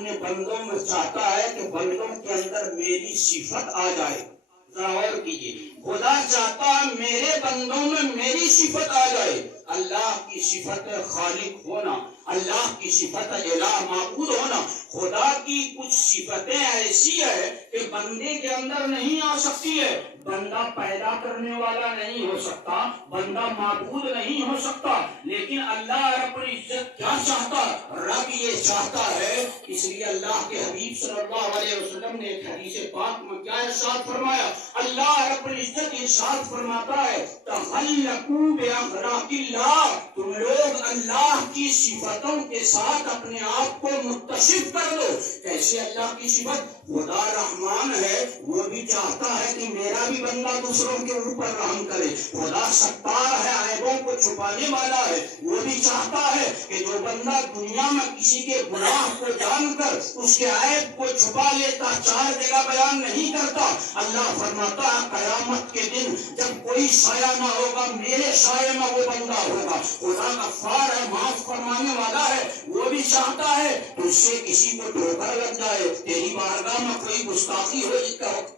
اپنے بندوں میں چاہتا ہے کہ بندوں کے اندر میری صفت آ جائے. ذرا غور کیجیے, خدا چاہتا ہے میرے بندوں میں میری صفت آ جائے. اللہ کی صفت خالق ہونا, اللہ کی صفت الہ معبود ہونا. خدا کی کچھ صفتیں ایسی ہے کہ بندے کے اندر نہیں آ سکتی ہے. بندہ پیدا کرنے والا نہیں ہو سکتا, بندہ معبود نہیں ہو سکتا, لیکن اللہ رب العزت کیا چاہتا, رب یہ چاہتا ہے. اس لیے اللہ کے حبیب صلی اللہ علیہ وسلم نے ایک حدیث پاک میں کیا ارشاد فرمایا, اللہ رب العزت ارشاد فرماتا ہے تخلقوا باخلاق اللہ, تم لوگ اللہ کی صفتوں کے ساتھ اپنے آپ کو متصف کر دو. کیسے اللہ کی صفت؟ خدا رحمان ہے, وہ بھی چاہتا ہے کہ میرا بھی بندہ دوسروں کے اوپر رحم کرے. خدا ستار ہے, عیبوں کو چھپانے والا ہے, وہ بھی چاہتا ہے کہ جو بندہ دنیا میں کسی کے گناہ کو جان کر اس کے عیب کو چھپا لیتا, چار جگہ بیان نہیں کرتا, اللہ فرماتا ہے قیامت کے دن جب کوئی سایہ نہ ہوگا, میرے سائے میں وہ بندہ ہوگا. خدا غفار ہے, معاف فرمانے والا ہے, وہ بھی چاہتا ہے تجھ سے کسی کو دھوکہ لگ جائے, تیری بارگاہ میں کوئی گستاخی ہو,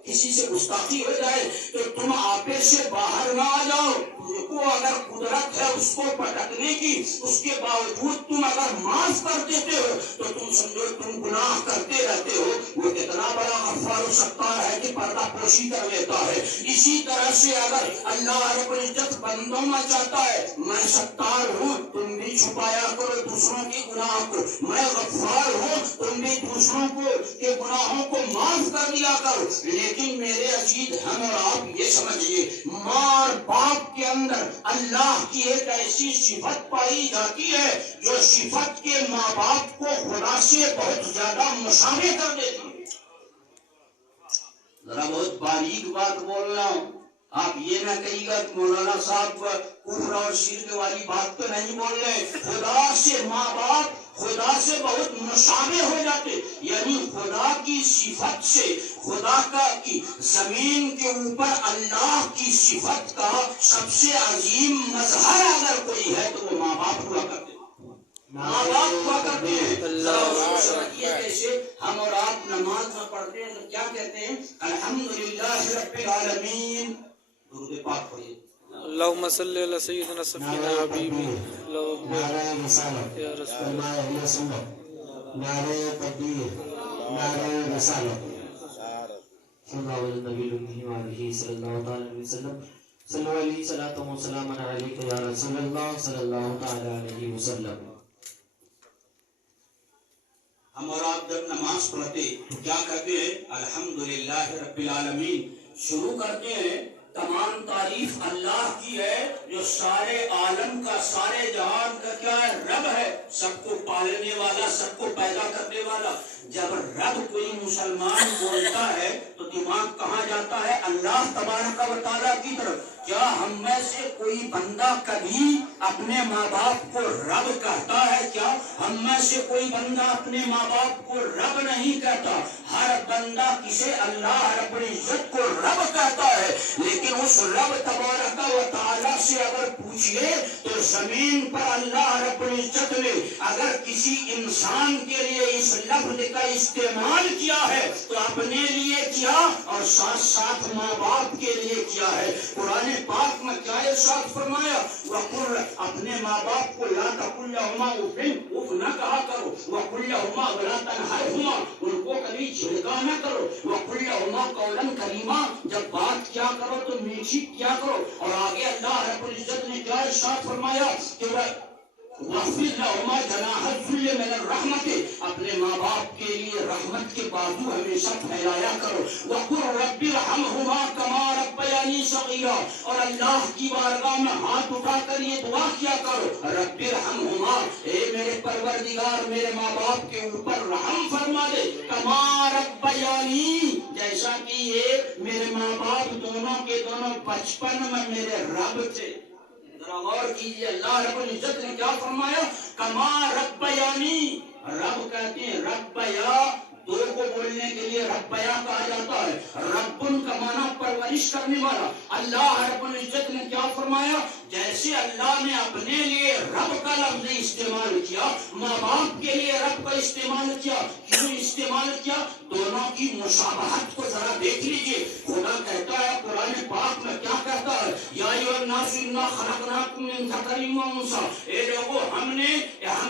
کسی سے گستاخی ہو جائے تو تم آپے سے باہر نہ آ جاؤ. تم کو اگر قدرت ہے اس کو پٹکنے کی, اس کے باوجود تم اگر معاف کر دیتے ہو تو تم سمجھو تم گناہ کرتے رہتے ہو. وہ کتنا بڑا غفار و ستار ہے کہ پردہ پوشی کر لیتا ہے. اسی طرح سے اگر اللہ رب العزت بندوں میں چاہتا ہے میں ستار ہوں, تم بھی چھپایا کرو دوسروں کے گناہ کو, میں غفار ہوں, تم بھی دوسروں کو کے گناہوں کو معاف کر دیا کرو. لیکن میرے عزیز ہم اور آپ یہ سمجھیے, ماں اور باپ کے اندر اللہ کی ایک ایسی صفت پائی جاتی ہے جو صفت کے ماں باپ کو خدا سے بہت زیادہ مشابہ کر دیتی ہے. ذرا بہت باریک بات بول رہا ہوں, آپ یہ نہ کہیے گا کہ مولانا صاحب کفر اور شرک والی بات تو نہیں بول رہے. خدا سے ماں باپ خدا سے بہت مشابہ ہو جاتے, یعنی خدا کی صفت سے, خدا کا کی زمین کے اوپر اللہ کی صفت کا سب سے عظیم مظہر اگر کوئی ہے تو وہ ماں باپ ہوا کرتے ہیں. ماں باپ ہوا کرتے ہیں. سمجھیے کیسے ہم اور آپ نماز میں پڑھتے ہیں تو کیا کہتے ہیں, الحمدللہ رب العالمین. درود پاک پڑھیے. اللہم صلی علی سیدنا سفینا حبیبی نعرہ رسالت, یا رسول کلمہ اہل سنت, نعرہ تکبیر, نعرہ رسالت. صلی اللہ علیہ نبی وآلہ صلی اللہ علیہ وسلم. صلی اللہ علیہ صلاۃ و سلام علیک یا رسول اللہ صلی اللہ تعالی علیہ وسلم. ہم اور آپ جب نماز پڑھتے کیا کہتے ہیں, الحمدللہ رب العالمین. شروع کرتے ہیں تمام تعریف اللہ کی ہے جو سارے عالم کا, سارے جہان کا کیا ہے, رب ہے, سب کو پالنے والا, سب کو پیدا کرنے والا. جب رب کوئی مسلمان بولتا ہے تو دماغ کہاں جاتا ہے, اللہ تبارک و تعالیٰ کی طرف. کیا ہم میں سے کوئی بندہ کبھی اپنے ماں باپ کو رب کہتا ہے؟ کیا ہم میں سے کوئی بندہ اپنے ماں باپ کو رب نہیں کہتا. ہر بندہ کسے اللہ رب العزت کو رب کہتا ہے. لیکن اس رب تبارک و تعالیٰ سے اگر پوچھئے تو زمین پر اللہ رب العزت نے اگر کسی انسان کے لیے اس لفظ کا استعمال کیا ہے تو اپنے لیے کیا اور ساتھ ساتھ ماں باپ کے لیے کیا ہے. قرآن پاک میں کیا ارشاد فرمایا, وَقُلْ, اپنے ماں باپ کو لا تَقُلْ لَهُمَا اُفٍّ, اف نہ کہا کرو. وَقُلْ لَهُمَا وَلَا تَنْهَرْهُمَا, ان کو کبھی جھڑکا نہ کرو. وَقُلْ لَهُمَا قَوْلًا كَرِيمًا, جب بات کیا کرو تو میٹھی کیا کرو. اور آگے اللہ رب العزت نے کیا ارشاد فرمایا کہ وَاخْفِضْ لَهُمَا جَنَاحَ الذُّلِّ مِنَ الرَّحْمَةِ, اپنے ماں باپ کے لیے رحمت کے بازو ہمیشہ پھیلایا کرو. وَقُلْ رَبِّ ارْحَمْهُمَا كَمَا رَبَّيَانِي صَغِيرًا, اور اللہ کی بارگاہ میں ہاتھ اٹھا کر یہ دعا کیا کرو, رَبِّ ارْحَمْهُمَا, اے میرے پروردگار میرے ماں باپ کے اوپر رحم فرما دے. كَمَا رَبَّيَانِي, جیسا کہ یہ میرے ماں باپ دونوں کے دونوں بچپن میں میرے رب تھے. ذرا غور کیجیے, اللہ رب العزت نے کیا فرمایا, کما ربیانی. رب کہتے ہیں ربیا, دو کو بولنے کے لیے ربیا کہا جاتا ہے. ربن کا معنی پرورش کرنے والا. اللہ رب العزت نے کیا فرمایا, جیسے اللہ نے اپنے لیے رب کا لفظ استعمال کیا, ماں باپ کے لیے رب کا استعمال کیا. کیوں استعمال کیا، دونوں کی مشابہت کو ذرا دیکھ لیجئے. خدا کہتا ہے قرآن پاک میں کیا کہتا ہے، یا ایھا الناس انا خلقناکم من ذکر و انثی، اے لوگو ہم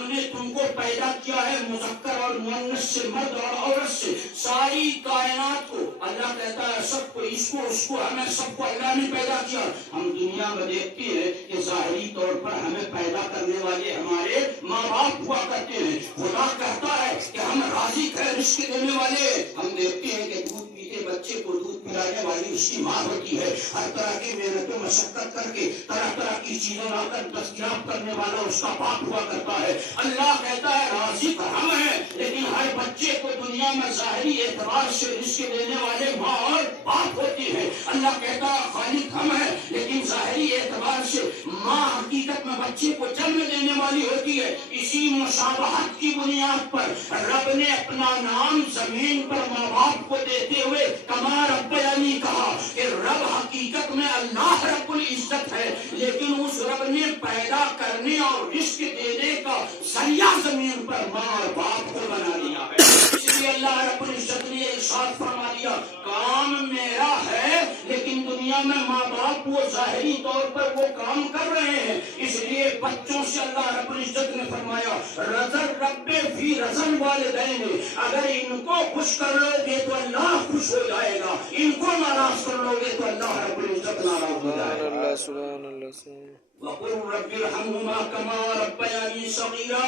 نے تم کو پیدا کیا ہے مذکر اور مؤنث سے، مرد اور عورت سے. ساری کائنات کو اللہ کہتا ہے سب کو، اس کو ہمیں سب کو اللہ نے پیدا کیا. ہم دنیا میں دیکھتے ہیں کہ ظاہری طور پر ہمیں پیدا کرنے والے ہمارے ماں باپ ہوا کرتے ہیں. خدا کہتا ہے کہ ہم رازق ہے، رزق دینے والے. ہم دیکھتے ہیں کہ دودھ پیتے بچے کو دودھ پلانے والی اس کی ماں ہوتی ہے. ہر طرح کی محنت و مشقت کر کے طرح طرح کی چیزیں لا کر دستیاب کرنے والا اس کا باپ ہوا کرتا ہے. اللہ کہتا ہے رازق ہم ہیں، لیکن ہر بچے کو دنیا میں ظاہری اعتبار سے رزق دینے والے ماں اور باپ ہوتے ہیں. اللہ کہتا ہے خالق ہم ہیں، لیکن ظاہری اعتبار سے ماں حقیقت میں بچے کو جنم دینے والی ہوتی ہے. اسی مشابہت کی بنیاد پر رب نے اپنا نام زمین پر ماں باپ کو دیتے ہوئے کما ربیانی کہا کہ رب حقیقت میں اللہ رب العزت ہے، لیکن اس رب نے پیدا کرنے اور رزق دینے کا ذریعہ زمین پر ماں اور باپ کو بنا دیا ہے. اس لیے اللہ رب العزت نے ارشاد فرما دیا کام میرا ہے، لیکن دنیا میں ماں باپ وہ ظاہری طور پر وہ کام کر رہے ہیں. اس لیے بچوں سے اللہ رب العزت نے فرمایا رضل رب فی رضل والدین، اگر ان کو خوش کر لو گے تو اللہ خوش ہو جائے گا، ان کو ناراض کر لو گے تو اللہ رب العزت ناراض ہو جائے گا. سبحان اللہ سبحان وقل رب ارحمہما کما ربیانی صغیرا،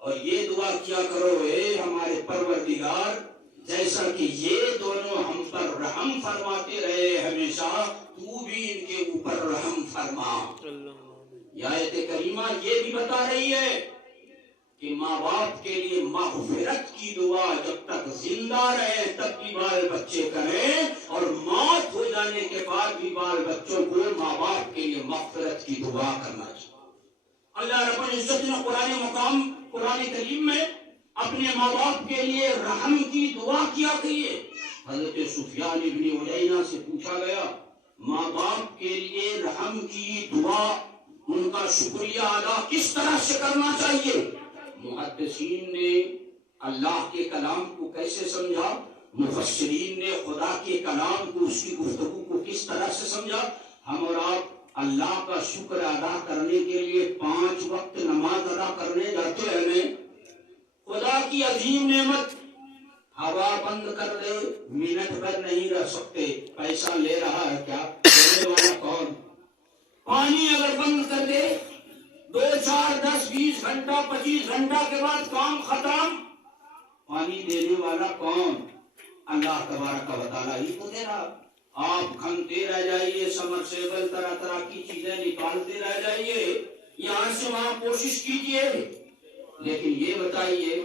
اور یہ دعا کیا کرو اے ہمارے پروردگار جیسا کہ یہ دونوں ہم پر رحم فرماتے رہے ہمیشہ، تو بھی ان کے اوپر رحم فرما. یہ آیت کریمہ یہ بھی بتا رہی ہے کہ ماں باپ کے لیے مغفرت کی دعا جب تک زندہ رہے تب بھی بال بچے کریں، اور موت ہو جانے کے بعد بھی بال بچوں کو ماں باپ کے لیے مغفرت کی دعا کرنا چاہیے. اللہ رب العزت نے قرآن کریم میں اپنے ماں باپ کے لیے رحم کی دعا کیا کہیے. حضرت سفیان ابن عیینہ سے پوچھا گیا ماں باپ کے لیے رحم کی دعا، ان کا شکریہ ادا کس طرح سے کرنا چاہیے؟ محدثین نے اللہ کے کلام کو کیسے سمجھا، مفسرین نے خدا کے کلام کو، اس کی گفتگو کو کس طرح سے سمجھا. ہم اور آپ اللہ کا شکر ادا کرنے کے لیے 5 وقت نماز ادا کرنے جاتے ہیں. خدا کی عظیم نعمت، ہوا بند کر دے منٹ بھر نہیں رہ سکتے. پیسہ لے رہا ہے کیا؟ دینے والا کون؟ پانی اگر بند کر دے 2 4 10 20 گھنٹہ 25 گھنٹہ کے بعد کام ختم. پانی دینے والا کون؟ اللہ تبارک و تعالیٰ ہی تو دے رہا. آپ کھنتے رہ جائیے، سمرسیبل طرح طرح کی چیزیں نکالتے رہ جائیے، یہاں سے وہاں کوشش کیجئے، لیکن یہ بتائیے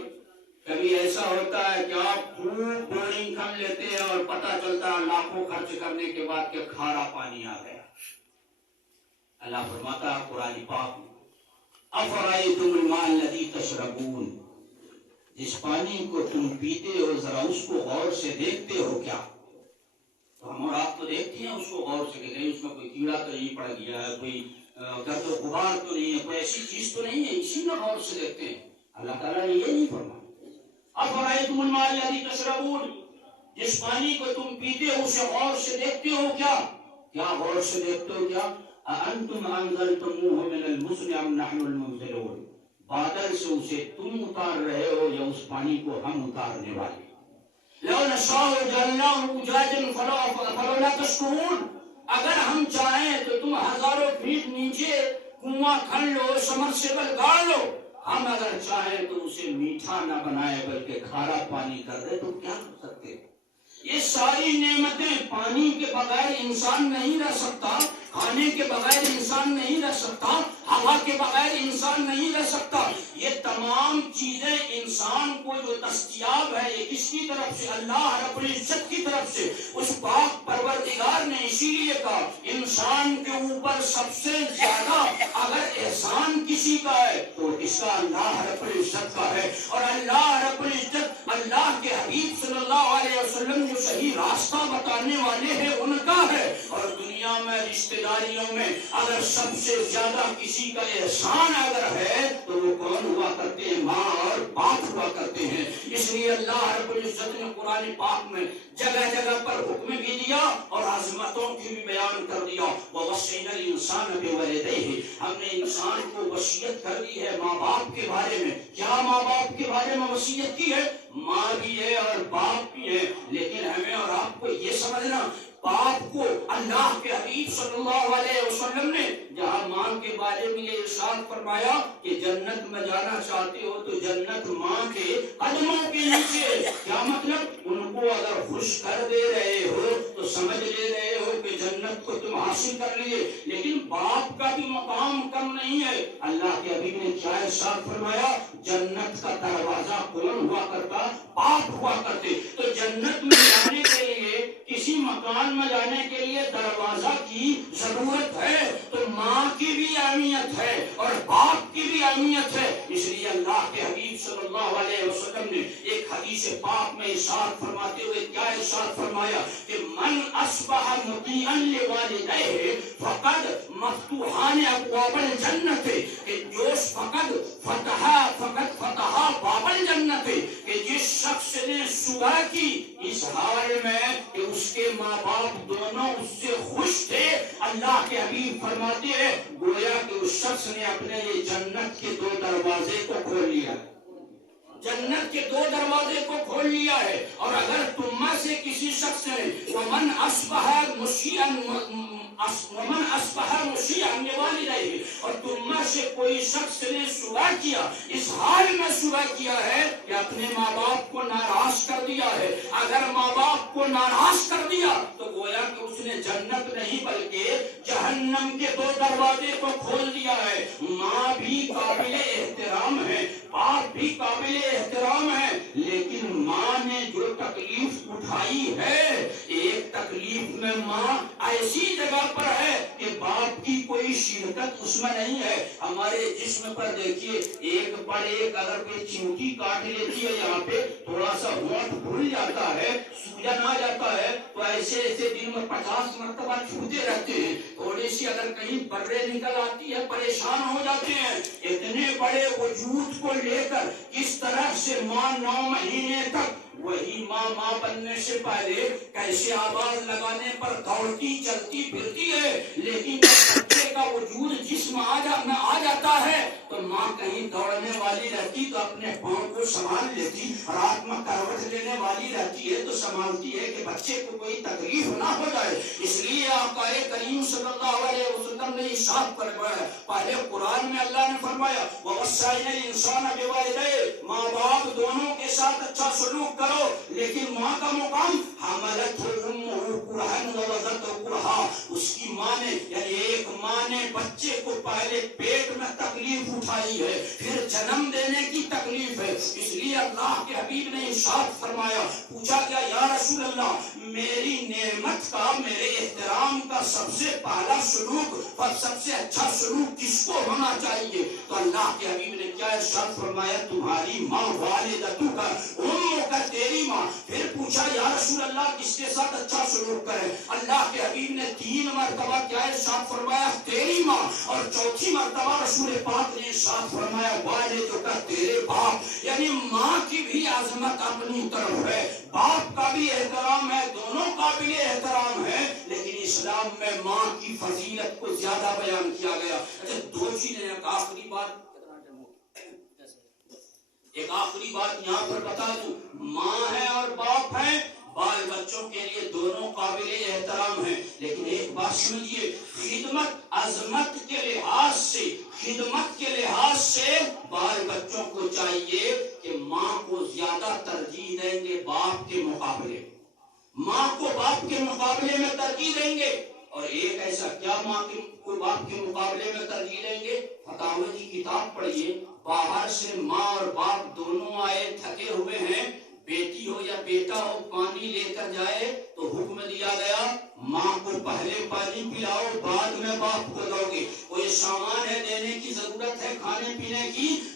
کبھی ایسا ہوتا ہے کہ آپ خوب بورنگ کر لیتے ہیں اور پتہ چلتا ہے لاکھوں خرچ کرنے کے بعد کہ کھارا پانی آ گیا. اللہ فرماتا ہے قرآن پاک میں افرأیتم الماء الذی تشربون، جس پانی کو تم پیتے ہو ذرا اس کو غور سے دیکھتے ہو کیا؟ تو ہم اور آپ تو دیکھتے ہیں اس کو غور سے کہ کہیں اس میں کوئی کیڑا تو نہیں پڑ گیا ہے، کوئی گرد و غبار تو نہیں ہے، کوئی ایسی چیز تو نہیں ہے، اسی میں غور سے دیکھتے ہیں. اللہ تعالیٰ نے یہ نہیں فرمایا افرأیتم الماء الذی تشربون، جس پانی کو تم پیتے ہو اسے غور سے دیکھتے ہو کیا؟ کیا غور سے دیکھتے ہو کیا؟ اانتم انزلتموہ من المزن ام نحن المنزلون، بادل سے اسے تم اتار رہے ہو یا اس پانی کو ہم اتارنے والے. لو نشاء جعلناہ اجاجا فلولا تشکرون، اگر ہم چاہیں تو تم ہزاروں فیٹ نیچے کنواں کھن لو، سمرسیبل گاڑ لو، ہم اگر چاہیں تو اسے میٹھا نہ بنائے بلکہ کھارا پانی کر دے تو کیا کر سکتے؟ یہ ساری نعمتیں، پانی کے بغیر انسان نہیں رہ سکتا، کھانے کے بغیر انسان نہیں رہ سکتا، ہوا کے بغیر انسان نہیں رہ سکتا. یہ تمام چیزیں انسان کو جو دستیاب ہے یہ کس کی طرف سے؟ اللہ رب العزت کی طرف سے. اس پاک پروردگار نے اسی لیے کہا انسان کے اوپر سب سے زیادہ اگر احسان کسی کا ہے تو اس کا اللہ رب العزت کا ہے. اور اللہ رب العزت اللہ کے حبیب صلی اللہ علیہ وسلم جو صحیح راستہ بتانے والے ہیں ان کا ہے. اور دنیا میں رشتہ داریوں میں اگر سب سے زیادہ کسی کا احسان اگر ہے تو تو وہ کون ہوا کرتے ہیں؟ ماں اور باپ ہوا کرتے ہیں۔ اس لیے اللہ رب العزت نے قرآن پاک میں جگہ جگہ پر حکم بھی دیا اور عظمتوں کی بھی بیان کر دیا۔ وَوَصَّيْنَا الْإِنسَانَ بِوَالِدَيْهِ، ہم نے انسان کو وصیت کر دی ہے ماں باپ کے بارے میں۔ کیا ماں باپ کے بارے میں وصیت کی ہے؟ ماں بھی ہے اور باپ بھی ہے، لیکن ہمیں اور آپ کو یہ سمجھنا، باپ کو اللہ کے حبیب صلی اللہ علیہ وسلم نے جہاں ماں کے بارے میں یہ ارشاد فرمایا کہ جنت میں جانا چاہتے ہو تو جنت ماں کے قدموں کے نیچے۔ کیا مطلب؟ ان کو اگر خوش کر دے رہے ہو تو سمجھ لے رہے ہو کہ جنت کو تم حاصل کر لیے، لیکن باپ کا بھی مقام کم نہیں ہے۔ اللہ کے حبیب نے کیا ارشاد فرمایا؟ جنت کا دروازہ کون ہوا کرتا؟ باپ ہوا کرتے۔ تو جنت میں جانے کے لیے، کسی مکان میں جانے کے لیے دروازہ کی ضرورت ہے، تو ماں کی بھی اہمیت ہے اور باپ کی بھی اہمیت ہے۔ اس لیے اللہ کے حبیب صلی اللہ علیہ وسلم نے ایک حدیث پاک میں ارشاد فرماتے ہوئے کیا ارشاد فرمایا کہ من اصبح مطیعا لوالدیہ فقد مفتوحان ابواب الجنت، کہ جو فقد فتح باب الجنت، کہ جس شخص نے صبح کی اس حال میں کہ اس کے ماں باپ دونوں اس سے خوش تھے، اللہ کے حبیب فرماتے ہیں گویا کہ اس شخص نے اپنے یہ جنت کے 2 دروازے کو کھول لیا، جنت کے 2 دروازے کو کھول لیا ہے۔ اور اگر تم میں سے کسی شخص نے ومن اصبح مشیعا لوالدیہ، اور تم میں سے کوئی شخص نے صبح کیا، اس حال میں صبح کیا ہے کہ اپنے ماں باپ کو ناراض کر دیا ہے۔ اگر ماں باپ کو ناراض کر دیا تو گویا کہ اس نے جنت نہیں بلکہ جہنم کے 2 دروازے کو کھول دیا ہے۔ ماں بھی قابل احترام ہے، باپ بھی قابل احترام ہے، لیکن ماں نے جو تکلیف اٹھائی ہے، ایک تکلیف میں ماں ایسی جگہ پر ہے کہ باپ کی کوئی شرکت اس میں نہیں ہے۔ ہمارے جسم پر دیکھیے، ایک پر ایک اگر کوئی چینٹی کاٹ لیتی ہے، یہاں پہ تھوڑا سا ہونٹ بھول جاتا ہے، سوجن آ جاتا ہے، تو ایسے ایسے دن میں 50 مرتبہ چھوتے رہتے ہیں۔ تھوڑی سی اگر کہیں برے نکل آتی ہے، پریشان ہو جاتے ہیں۔ اتنے بڑے وجود کو لے کر کس طرح سے ماں 9 مہینے تک، وہی ماں بننے سے پہلے کیسے آواز لگانے پر دوڑتی چلتی پھرتی ہے، لیکن جب بچے کا وجود جسم میں آ جاتا ہے تو ماں کہیں دوڑنے والی رہتی تو اپنے پاؤں کو سنبھال لیتی، رات میں کروٹ لینے والی رہتی ہے تو سنبھالتی ہے کہ بچے کو کوئی تکلیف نہ ہو جائے۔ اس لیے آقا کریم صلی اللہ علیہ وسلم نے ارشاد فرمایا، پہلے قرآن میں اللہ نے فرمایا وَوَصَّيْنَا الْإِنسَانَ بِوَالِدَيْهِ، ماں باپ دونوں کے ساتھ اچھا سلوک کرو، لیکن ماں کا مقام حملتہ امہ کرہا ووضعتہ کرہا، اس کی ماں نے، یعنی ایک ماں نے بچے کو پہلے پیٹ میں تکلیف اٹھائی ہے، پھر جنم دینے کی تکلیف ہے۔ اس لیے اللہ کے حبیب نے ارشاد فرمایا، پوچھا کیا یا رسول اللہ، میری نعمت کا، میرے احترام کا سب سے پہلا سلوک اور سب سے اچھا سلوک کس کو ہونا چاہیے؟ تو اللہ کے حبیب نے کیا ارشاد فرمایا، تمہاری ماں والدتو کا، امو کا، تیری ماں۔ پھر پوچھا یا رسول اللہ کس کے ساتھ اچھا سلوک کریں؟ اللہ کے حبیب نے 3 مرتبہ کیا ارشاد فرمایا، تیری ماں، اور چوتھی مرتبہ رسول پاک نے ارشاد فرمایا والدتو کا، تیرے باپ۔ یعنی ماں کی بھی عظمت اپنی طرف ہے، باپ کا بھی احترام ہے، دونوں قابل احترام ہے، لیکن اسلام میں ماں کی فضیلت کو زیادہ بیان کیا گیا۔ اچھا 2 چیزیں، ایک آخری بات یہاں پر بتا دوں، ماں ہے اور باپ ہے، بال بچوں کے لیے دونوں قابل احترام ہیں، لیکن ایک بات سمجھیے، خدمت عظمت کے لحاظ سے بال بچوں کو چاہیے کہ ماں کو زیادہ ترجیح دیں گے باپ کے مقابلے، ماں کو باپ کے مقابلے میں ترجیح دیں گے۔ اور ایک ایسا کیا ماں کو باپ کے مقابلے میں ترجیح دیں گے؟ فتاوی کی کتاب پڑھیے، باہر سے ماں اور باپ دونوں آئے، تھکے ہوئے ہیں، بیٹی ہو یا بیٹا ہو پانی لے کر جائے تو حکم دیا گیا ماں کو پہلے پانی پلاؤ، بعد میں باپ کو دو گے۔ کوئی سامان ہے دینے کی ضرورت ہے کھانے پینے کی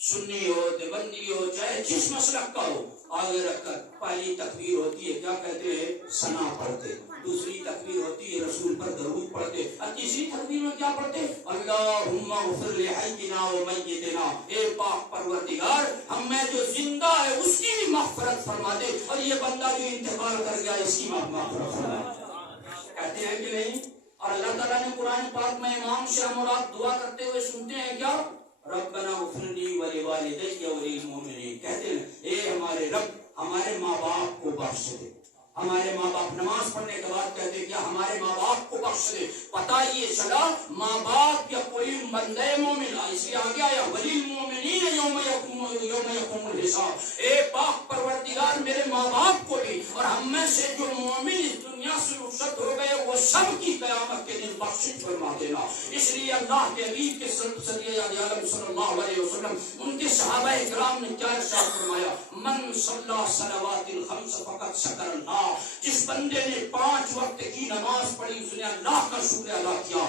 سنی ہو دیوبندی ہو چاہے جس مسلک کا ہو آگے رکھ کر پہلی تکبیر ہوتی ہے کیا کہتے ہیں ثنا پڑھتے دوسری تکبیر ہوتی ہے رسول پر درود پڑھتے اور تیسری تکبیر میں کیا پڑھتے اللہم اغفر لحینا و میتنا اے پاک پروردگار ہم میں جو زندہ ہے اس کی بھی مغفرت فرما دے اور یہ بندہ جو انتقال کر گیا اس کی مغفرت فرما دے کہتے ہیں کہ نہیں اور اللہ تعالیٰ نے قرآن پاک میں امام شاہ مراد دعا کرتے ہوئے سنتے ہیں کیا ربنا اغفر لی ولوالدی وللمؤمنین کہتے ہیں اے ہمارے رب ہمارے ماں باپ کو بخش دے ہمارے ماں باپ نماز پڑھنے کے بعد کہتے ہیں کہ ہمارے ماں باپ کو بخش دے پتہ یہ چلا ماں باپ یا کوئی بندہ مومن اس لیے آگے آیا وللمؤمنین یوم یقوم الحساب اے پاک پروردگار میرے ماں باپ کو بھی اور ہم میں سے جو مومن اس دنیا سے رخصت ہو گئے وہ سب کی قیامت کے دن بخشش فرما دینا اس لیے اللہ کے حبیب کے صلی عالم صلی اللہ علیہ وسلم ان کے صحابہ کرام نے کیا ارشاد فرمایا من صلی صلوات الخمس فقط شکر اللہ جس بندے نے 5 وقت کی نماز پڑھی اس نے اللہ کا شکر ادا کیا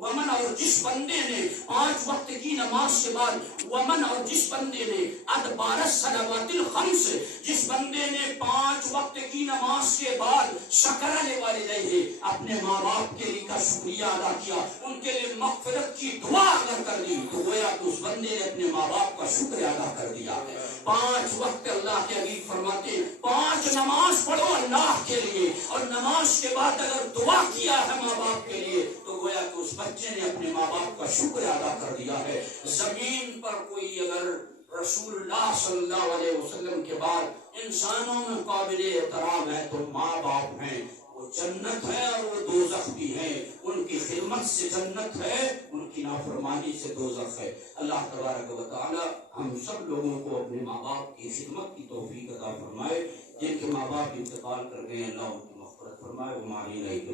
ومن اور جس بندے نے 5 وقت کی نماز کے بعد ومن اور جس بندے نے ادبار صلوات الخمس جس بندے نے 5 وقت کی نماز کے بعد شکر والدیہ اپنے ماں باپ کے لیے کا شکریہ ادا کیا ان کے لیے مغفرت کی دعا اگر کر دی تو گویا کہ اس بندے نے اپنے ماں باپ کا شکر ادا کر دیا ہے 5 وقت اللہ کے حبیب فرماتے 5 نماز پڑھو اللہ کے لیے اور نماز کے بعد اگر دعا کیا ہے ماں باپ کے لیے تو گویا کہ اس بچے نے اپنے ماں باپ کا شکر ادا کر دیا ہے زمین پر کوئی اگر رسول اللہ صلی اللہ علیہ وسلم کے بعد انسانوں میں قابل احترام ہے تو ماں باپ ہیں وہ جنت ہے اور وہ دوزخ بھی ہے ان کی خدمت سے جنت ہے ان کی نافرمانی سے دوزخ ہے اللہ تبارک و تعالی ہم سب لوگوں کو اپنے ماں باپ کی خدمت کی توفیق عطا فرمائے جن کے ماں باپ انتقال کر گئے اللہ ان کی مغفرت فرمائے وہ ماری نہیں